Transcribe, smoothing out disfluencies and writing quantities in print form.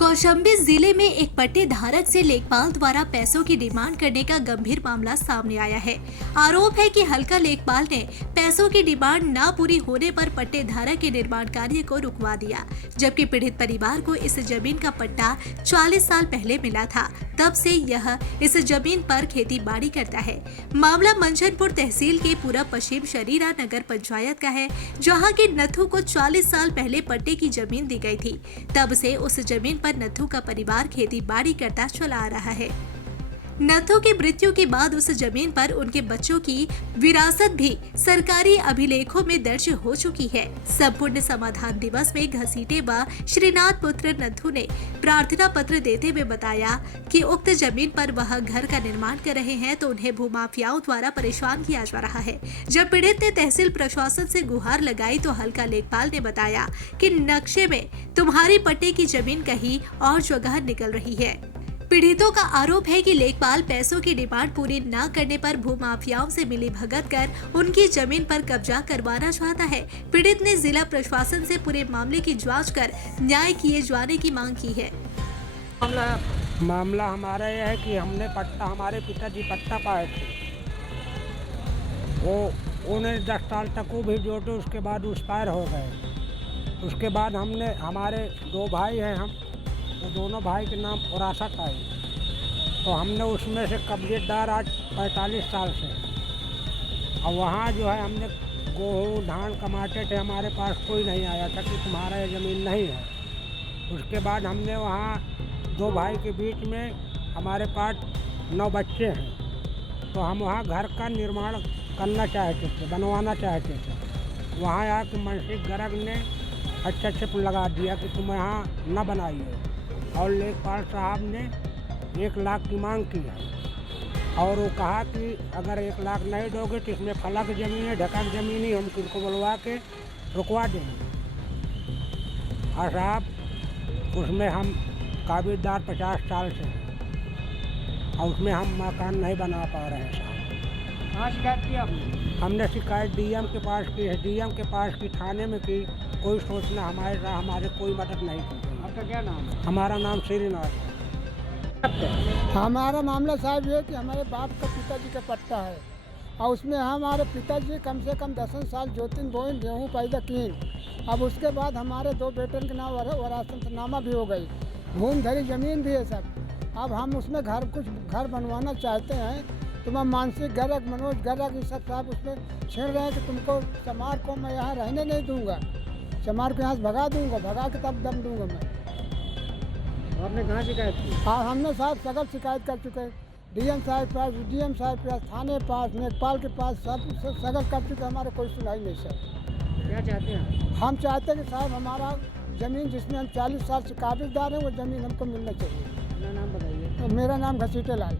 कौशाम्बी जिले में एक पट्टे धारक से लेखपाल द्वारा पैसों की डिमांड करने का गंभीर मामला सामने आया है। आरोप है कि हल्का लेखपाल ने पैसों की डिमांड न पूरी होने पर पट्टे धारक के निर्माण कार्य को रुकवा दिया, जबकि पीड़ित परिवार को इस जमीन का पट्टा 40 साल पहले मिला था। तब से यह इस जमीन पर खेती बाड़ी करता है। मामला मंझनपुर तहसील के पूरब पश्चिम शरीरा नगर पंचायत का है, जहाँ की नथु को 40 साल पहले पट्टे की जमीन दी गई थी। तब से उस जमीन पर नथु का परिवार खेती बाड़ी करता चला आ रहा है। नथु की मृत्यु के बाद उस जमीन पर उनके बच्चों की विरासत भी सरकारी अभिलेखों में दर्ज हो चुकी है। संपूर्ण समाधान दिवस में घसीटे व श्रीनाथ पुत्र नथु ने प्रार्थना पत्र देते हुए बताया कि उक्त जमीन पर वह घर का निर्माण कर रहे हैं, तो उन्हें भूमाफियाओं द्वारा परेशान किया जा रहा है। जब पीड़ित ने तहसील प्रशासन से गुहार लगाई तो हल्का लेखपाल ने बताया कि नक्शे में तुम्हारी पट्टे की जमीन कहीं और जगह निकल रही है। पीड़ितों का आरोप है कि लेखपाल पैसों की डिमांड पूरी न करने पर भूमाफियाओं से मिली भगत कर उनकी जमीन पर कब्जा करवाना चाहता है। पीड़ित ने जिला प्रशासन से पूरे मामले की जांच कर न्याय किए जाने की मांग की है। मामला हमारा यह है कि हमने पट्टा, हमारे पिताजी पट्टा पाए थे, वो उन्हें 10 साल तक वो भी जोटे, उसके बाद एक्सपायर हो गए। उसके बाद हमने, हमारे 2 भाई हैं, हम तो दोनों भाई के नाम विरासत आई, तो हमने उसमें से कब्जेदार आज 45 साल से। और वहाँ जो है हमने गेहूँ धान कमाते थे, हमारे पास कोई नहीं आया था कि तुम्हारा ये ज़मीन नहीं है। उसके बाद हमने वहाँ 2 भाई के बीच में, हमारे पास 9 बच्चे हैं, तो हम वहाँ घर का निर्माण करना चाहते थे, बनवाना चाहते थे। वहाँ आके मनसिक गर्ग ने अच्छे लगा दिया कि तुम यहाँ न बनाइए, और लेखपाल साहब ने 1 लाख की मांग की है, और वो कहा कि अगर 1 लाख नहीं दोगे तो इसमें फलक ज़मीन है, ढकक ज़मीन ही, हम इनको बुलवा के रुकवा देंगे। और साहब उसमें हम काबिलदार 50 साल से हैं, और उसमें हम मकान नहीं बना पा रहे हैं साहब। कहाँ शिकायत की आपने? हमने शिकायत डीएम के पास की है, डीएम के पास की, थाने में की, कोई सोचना हमारे कोई मदद नहीं की। आपका क्या नाम है? हमारा नाम श्रीनाथ है। हमारा मामला साहब ये है कि हमारे बाप का पिताजी का पट्टा है, और उसमें हमारे पिताजी कम से कम 10 साल जोतिन बोइन गेहूँ पैदा किन। अब उसके बाद हमारे 2 बेटन के नाम वरासतनामा भी हो गई, भूमि धरी ज़मीन भी है सब। अब हम उसमें कुछ घर बनवाना चाहते हैं, तो मैं मानसिक गर्ग, मनोज गर्ग, ये सब साहब उसमें छेड़ रहे हैं कि तुमको चमार को मैं यहाँ रहने नहीं दूँगा, चमार को यहाँ से भगा दूँगा, भगा के तब दम दूँगा मैं। आपने कहाँ शिकायत की? हाँ, हमने साहब सगल शिकायत कर चुके हैं, डीएम साहब के पास, डीएम साहब के पास, थाने पास, लेखपाल के पास, सब सगल कर चुके, हमारे कोई सुनाई नहीं सर। क्या चाहते हैं? हम चाहते हैं कि साहब हमारा ज़मीन जिसमें हम 40 साल से काबिलदार हैं, वो ज़मीन हमको मिलना चाहिए। अपना नाम बताइए। तो मेरा नाम घसीटे लाल।